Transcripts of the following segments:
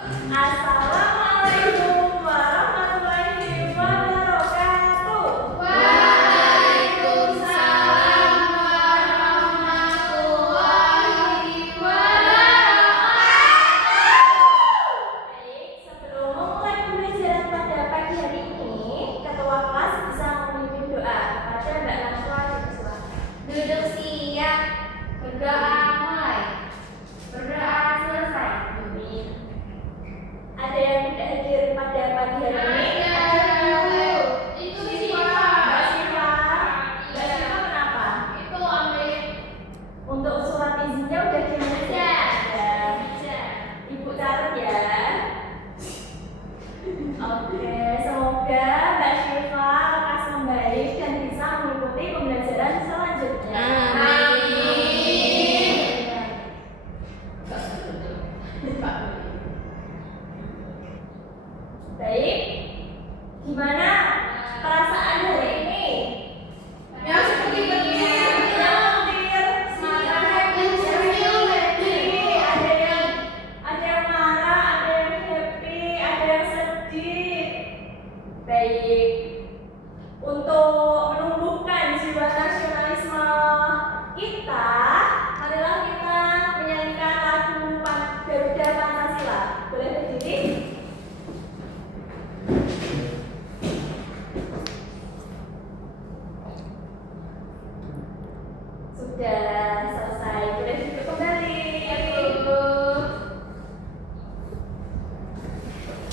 Assalamualaikum warahmatullahi wabarakatuh. Waalaikumsalam warahmatullahi wabarakatuh. Baik, sebelum memulai pembelajaran pada pagi hari ini, ketua kelas bisa memimpin doa kepada Mbak Najwa dan Iswa. Duduk siap, berdoa mulai, berdoa selesai. Amin. Ada yang tidak hadir pada pagi hari ini? Itu Mbak Siva. Siva. Mbak Siva kenapa? Itu ambil Untuk surat izinnya udah gimana sih? Ada. Ibu catat ya. Oke, semoga Mbak Syifa lekas membaik dan bisa mengikuti pembelajaran selanjutnya. Baik, gimana perasaan hari ini? yang seperti begini. Semangat, happy. Ada yang marah, ada yang happy, ada yang sedih. Baik, untuk menumbuhkan jiwa nasionalisme kita, marilah kita menyanyikan lagu Garuda Pancasila. Boleh berdiri? Sudah selesai, boleh duduk kembali.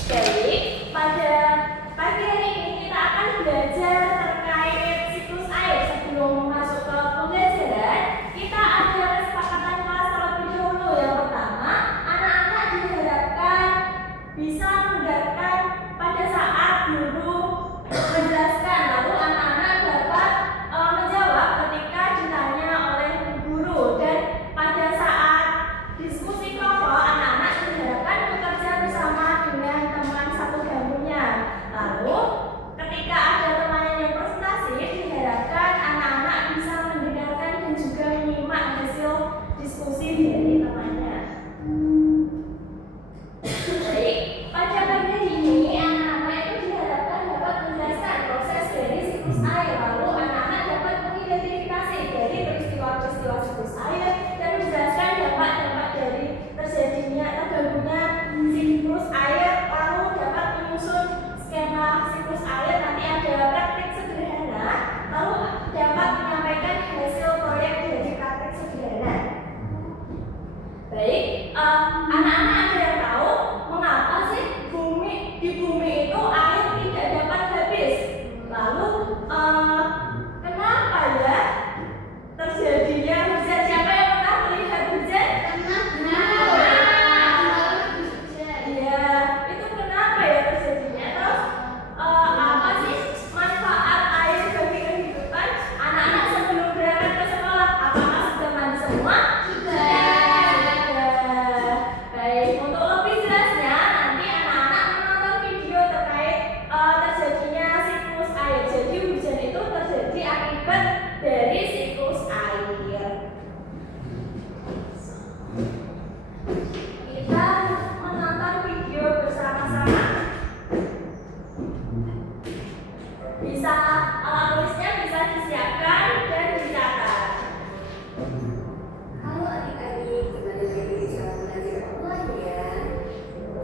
Baik, pada pagi hari ini kita akan belajar terkait siklus air. Sebelum masuk ke pembelajaran, kita ada kesepakatan kelas terlebih dahulu. Yang pertama, anak-anak diharapkan bisa mendengarkan pada saat guru menjelaskan, lalu anak-anak dapat menjawab ketika ditanya oleh guru. Dan pada saat diskusi kelompok, anak-anak diharapkan bekerja bersama dengan teman satu bangkunya. Lalu ketika ada temannya yang presentasi, diharapkan anak-anak bisa mendengarkan dan juga menyimak hasil diskusi dari temannya. Baik, pada pagi hari ini anak-anak itu diharapkan dapat menjelaskan proses dari siklus air. Lalu anak-anak dapat mengidentifikasi dari peristiwa-peristiwa siklus air dan menjelaskan dampak-dampak dari terjadinya terganggunya siklus air. Lalu dapat menyusun skema siklus air. Nanti ada praktik sederhana. Lalu dapat menyampaikan hasil proyek dari praktik sederhana. Baik, anak-anak ada yang tahu mengapa sih di bumi itu air tidak dapat habis? Lalu kenapa ya terjadinya hujan? Siapa yang pernah melihat hujan? Iya, itu kenapa ya terjadinya? Terus apa sih manfaat air bagi kehidupan? Anak-anak sebelum berangkat ke sekolah, apakah sudah mandi semua? Sudah. Baik, untuk lebih jelasnya nanti anak-anak menonton video terkait terjadinya siklus air. Jadi hujan itu terjadi akibat dari siklus air. Kita menonton video bersama-sama. Bisa alat tulisnya bisa disiapkan dan dicatat. Halo adik-adik, kembali lagi di channel belajar online ya.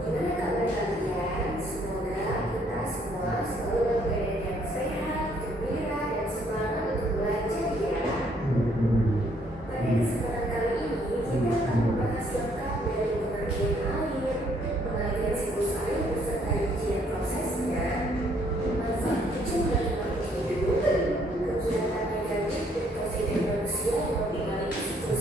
Gimana kabar kalian? Semoga kita semua selalu dalam keadaan yang sehat, gembira, dan semangat untuk belajar ya. Pada kesempatan kali ini, kita akan membahas lengkap dari pengertian air, pengalihan siklus air beserta rincian prosesnya, manfaat hujan bagi makhluk hidup, kegiatan negatif dan positif manusia yang mempengaruhi siklus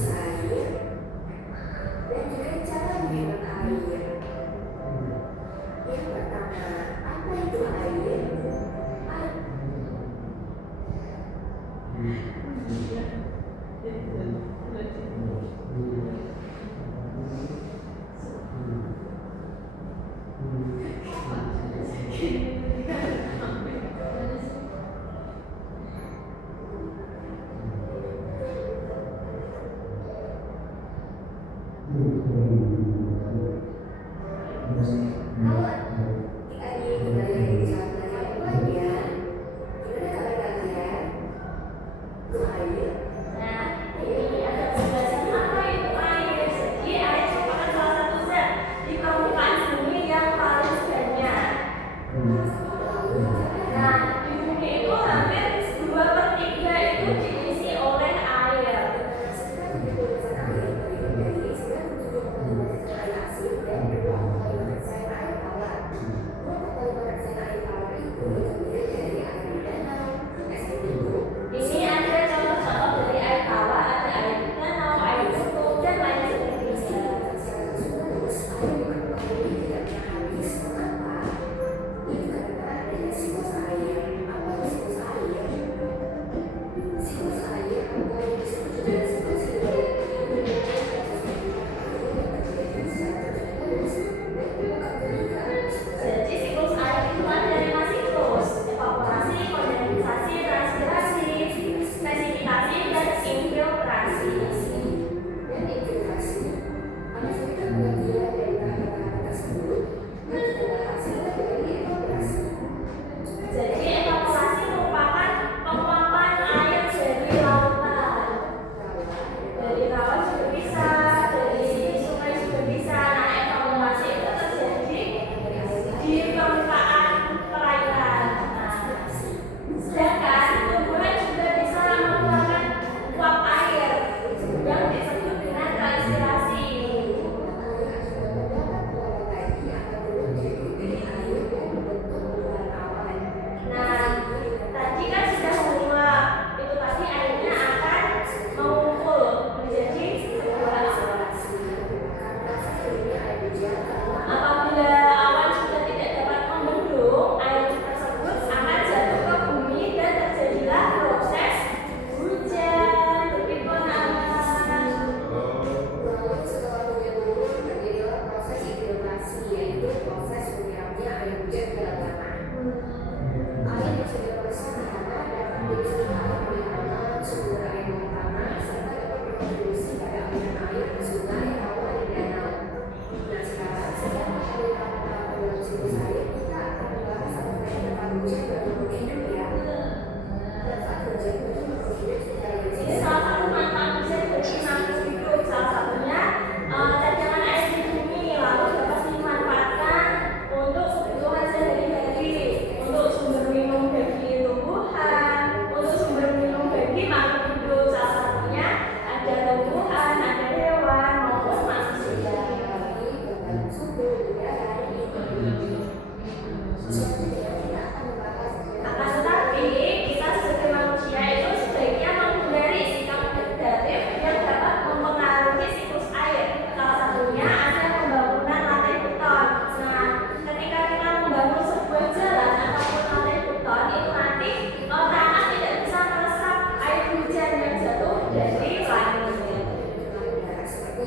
langit.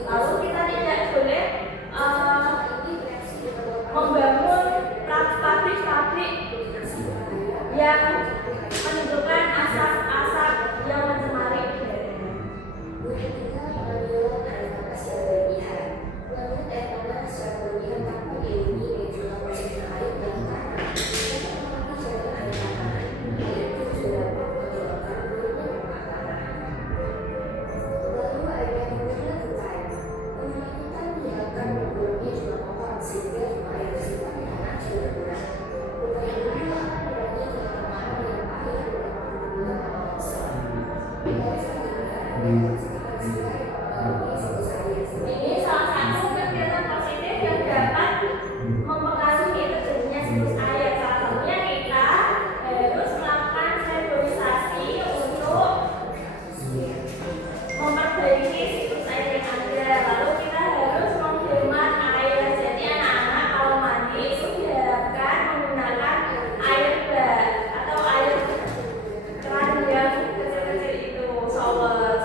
Lalu kita tidak boleh membangun pabrik-pabrik yang menimbulkan asap-asap yang mencemari udara. Ini salah satu kegiatan positif yang dapat mempengaruhi terjadinya siklus air. Salah satunya kita harus melakukan reboisasi untuk memperbaiki siklus air yang ada. Lalu kita harus menghemat air. Jadi anak-anak kalau mandi itu diharapkan menggunakan air bak atau air keran yang kecil-kecil itu, shower.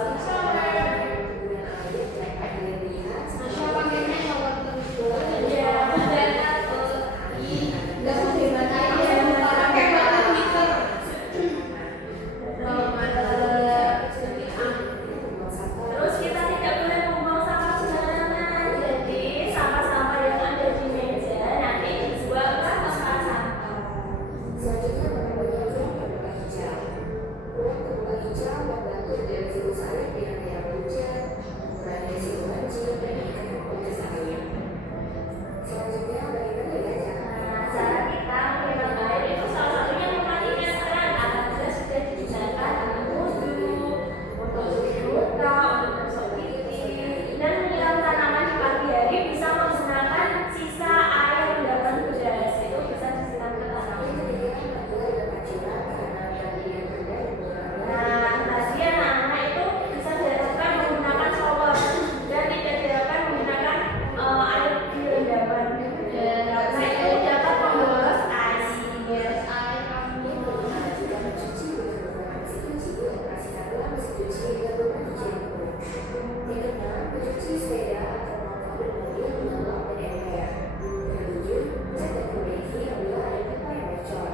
Terus kita tidak boleh membuang sampah sembarangan. Jadi sampah-sampah yang ada di meja nanti dibuang ke tempat sampah. Selanjutnya bagaimana ruang terbuka hijau? Ruang terbuka hijau membantu dari siklus air dengan air hujan, mengurangi risiko banjir dan meningkatkan kualitas air. Selanjutnya bagaimana ya Nah, cara kita menghemat air itu salah satunya mematikan keran apabila sudah digunakan untuk wudhu, untuk cuci muka, untuk gosok gigi, dan menyiram tanaman di pagi hari bisa menggunakan sisa air endapan beras itu bisa disiram ke tanaman. Nah, tadi anak-anak itu bisa diharapkan menggunakan shower dan tidak diharapkan menggunakan air di rendaman karena itu dapat memboros air. Mencuci sepeda atau motor dan mobil menolak PDR. Yang tujuh, cek dan perbaiki apabila ada pipa yang bocor.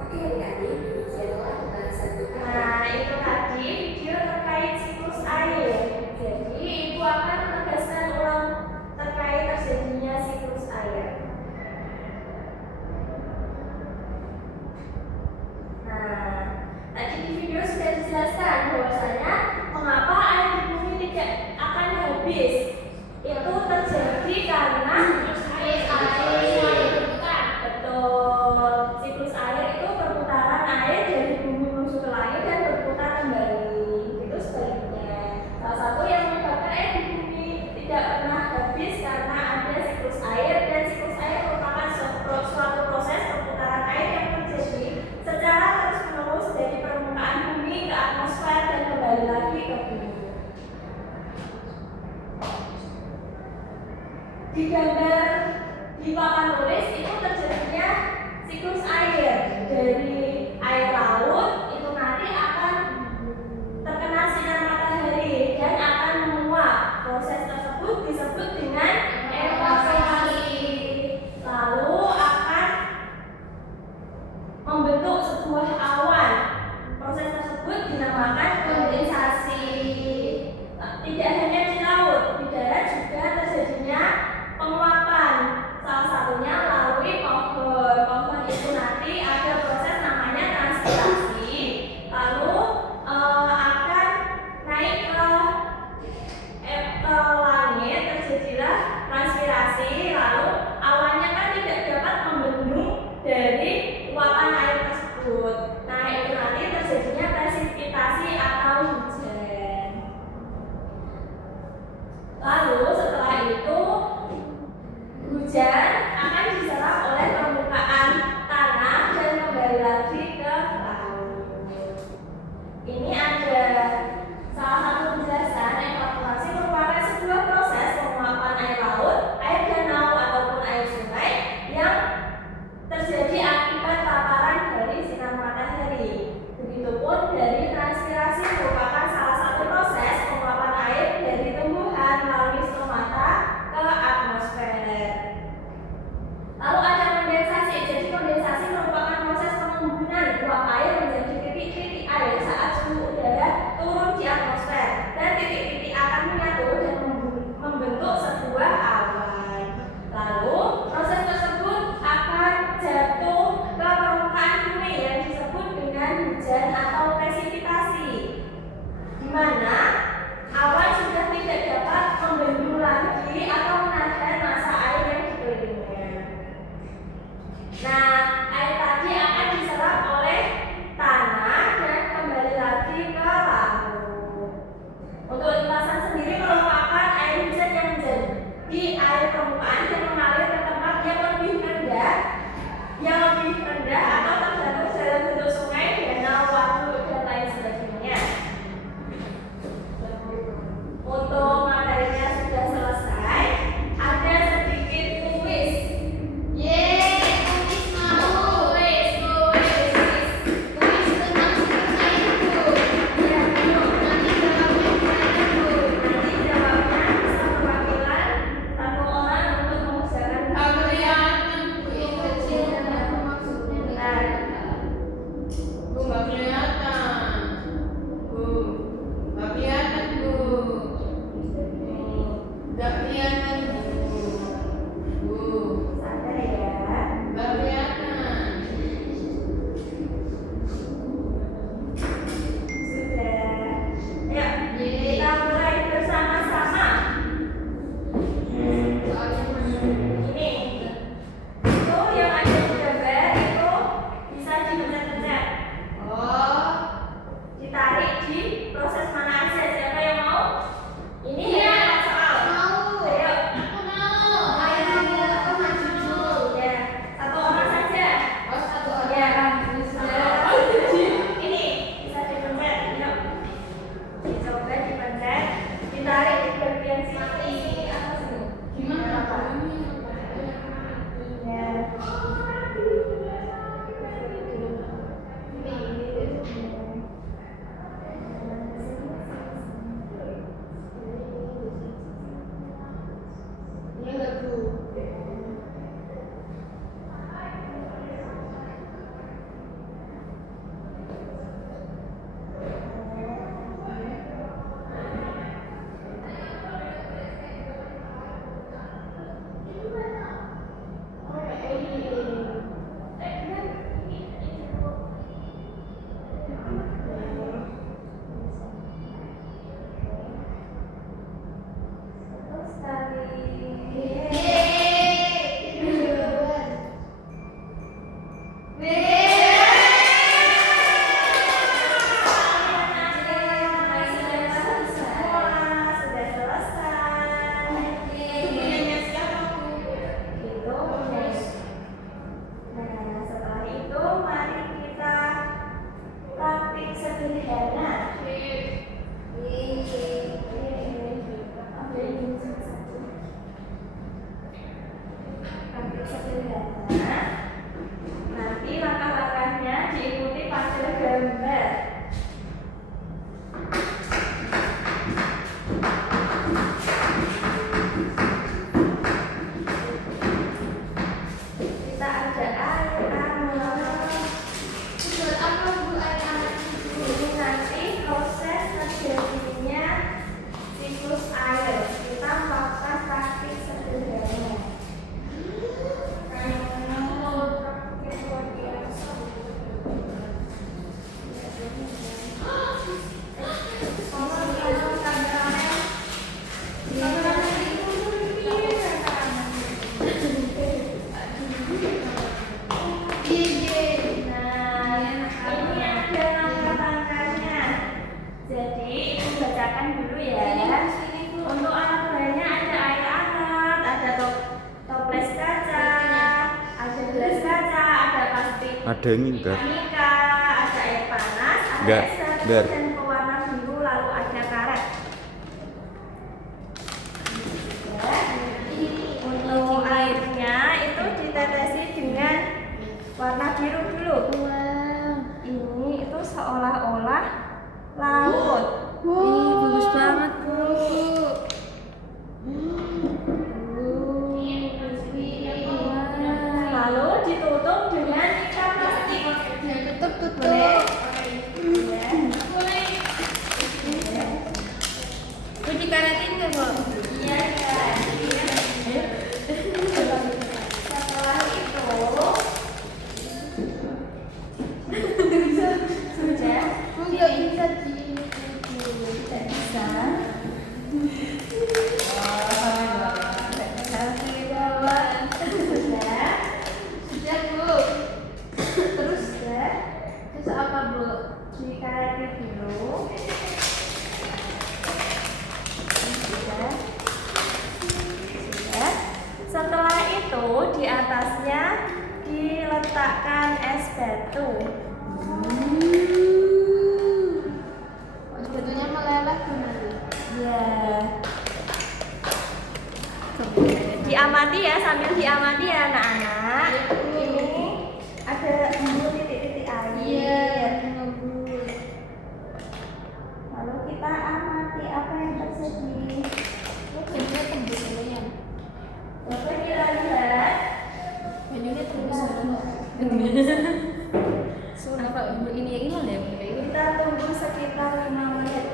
Oke adik-adik, demikianlah pembahasan kita. Nah, itu tadi video terkait siklus air. Jadi, Ibu akan menegaskan ulang terkait terjadinya siklus air. Nah, tadi di video sudah dijelaskan bahwasanya mengapa air di bumi tidak akan habis. Itu terjadi karena betul, siklus air itu perputaran air dari bumi menuju ke langit dan berputar kembali. Itu sebaliknya. Salah satu yang menyebabkan air di bumi tidak pernah habis karena ada siklus air, dan siklus air merupakan suatu proses perputaran air yang terjadi secara terus-menerus dari permukaan bumi ke atmosfer dan kembali lagi ke bumi. Di gambar di papan tulis itu terjadinya siklus air dari air laut itu nanti akan terkena sinar matahari dan akan menguap. Proses tersebut disebut dengan evaporasi. Lalu akan membentuk sebuah awan. Proses tersebut dinamakan kondensasi. Tidak hanya di laut, di darat juga terjadinya penguapan Ada yang ngindar. dinamika, ada air panas, ada Enggak, es batu enggak. dan pewarna biru, lalu ada karet. Untuk airnya itu ditetesi dengan warna biru dulu. Ini itu seolah-olah laut. Ih, bagus banget, Bu. Lalu ditutup dengan ikan plastik. Tutup. Boleh? Ya. Bu dikaretin nggak, Bu? Iya, setelah itu sudah Bu nggak bisa di. tidak bisa. Sudah. Sudah, Bu. Terus sudah Terus apa, Bu? dikaretin dulu. Sudah. Sudah. Setelah itu di atasnya diletakkan es batu. Oh, sebetulnya meleleh, Bu, nanti. Ya. Diamati ya, sambil diamati ya anak-anak. Ini ada embun titik-titik air. Iya, ngebul. Lalu kita amati apa yang terjadi. Oh, banyunya tembus ini ya. Coba kita lihat. Banyunya tembus apa ini yang hilang ya, Bu? Kita tunggu sekitar 5 menit.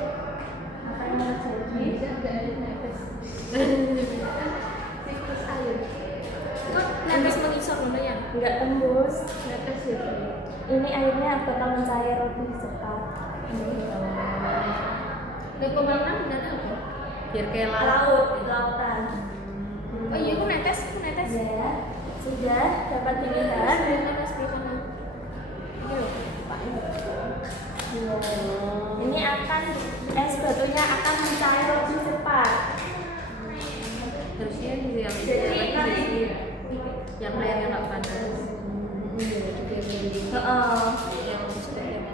Apa yang terjadi? Siklus air. Kok netes mengisor dulu ya? Enggak tembus. Netes ya, Bu. Ini airnya bakal mencair lebih cepat. Udah kemana benar apa? Biar kayak Lautan. Oh iya, aku netes. Ya, sudah dapat dilihat. Netes sebelah sana. Ini loh, Pak. Ini akan es batunya akan mencair lebih cepat. Harusnya gitu yang Jadi nanti yang airnya nggak panas. Heeh. Yang maksudnya yang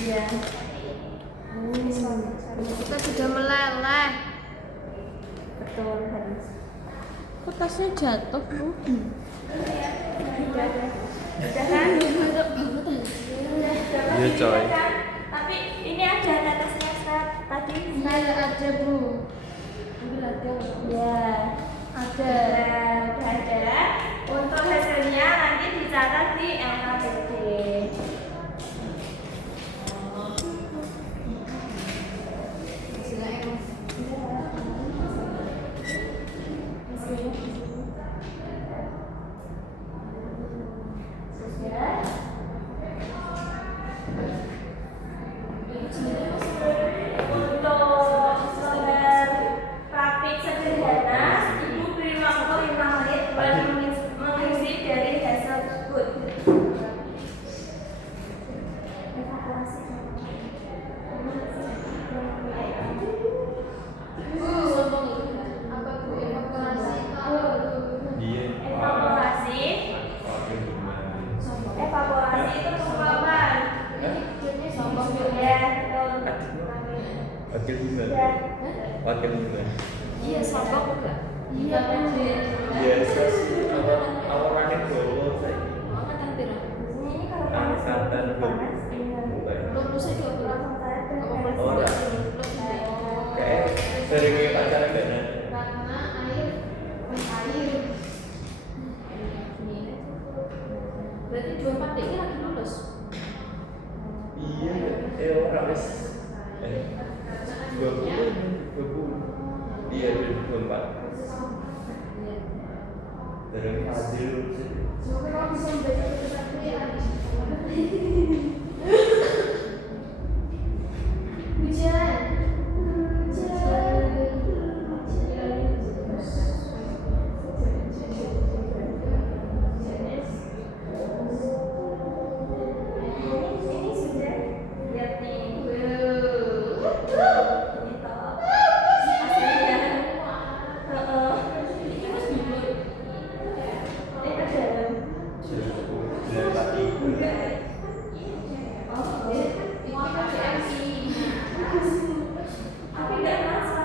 Iya. kita sudah meleleh. Betul harus. Kok tasnya jatuh, Bu? Udah kan? Iya, coy. Tapi ini ada tetesnya Ustaz. Tadi Iya, ada, Bu. Ambil ada. ya Ada. ada. Untuk hasilnya nanti dicatat di LKPD. Untuk sekedar praktik sederhana, Ibu beri waktu 5 menit buat mengisi dari hasil tersebut. Evaluasi. Bu, apa, Bu? Evakuasi Iya. Evaluasi. Evaluasi itu pengumuman. sombong, Bu. Ya, betul. Wakil gimana? Ya. Wakil gimana? Iya, sombong enggak? Iya, Bu. Iya, terus awalnya bawa saya. Oh, kan pira? Ini kalau panas, Angkatan panas. Iya. Lulusnya 20. Langsung saya ke Oh, tes. kayak sering pacaran gak nih? Karena air. Berarti 24 ini lagi lulus. Iya, orang wis 20. Iya, 24. Terus hasil Semoga kamu bisa menjadi kesatria. Hujan. Ini sudah lihat nih. Ini toh. Hasilnya. Tapi nggak masalah.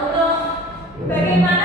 Untuk bagaimana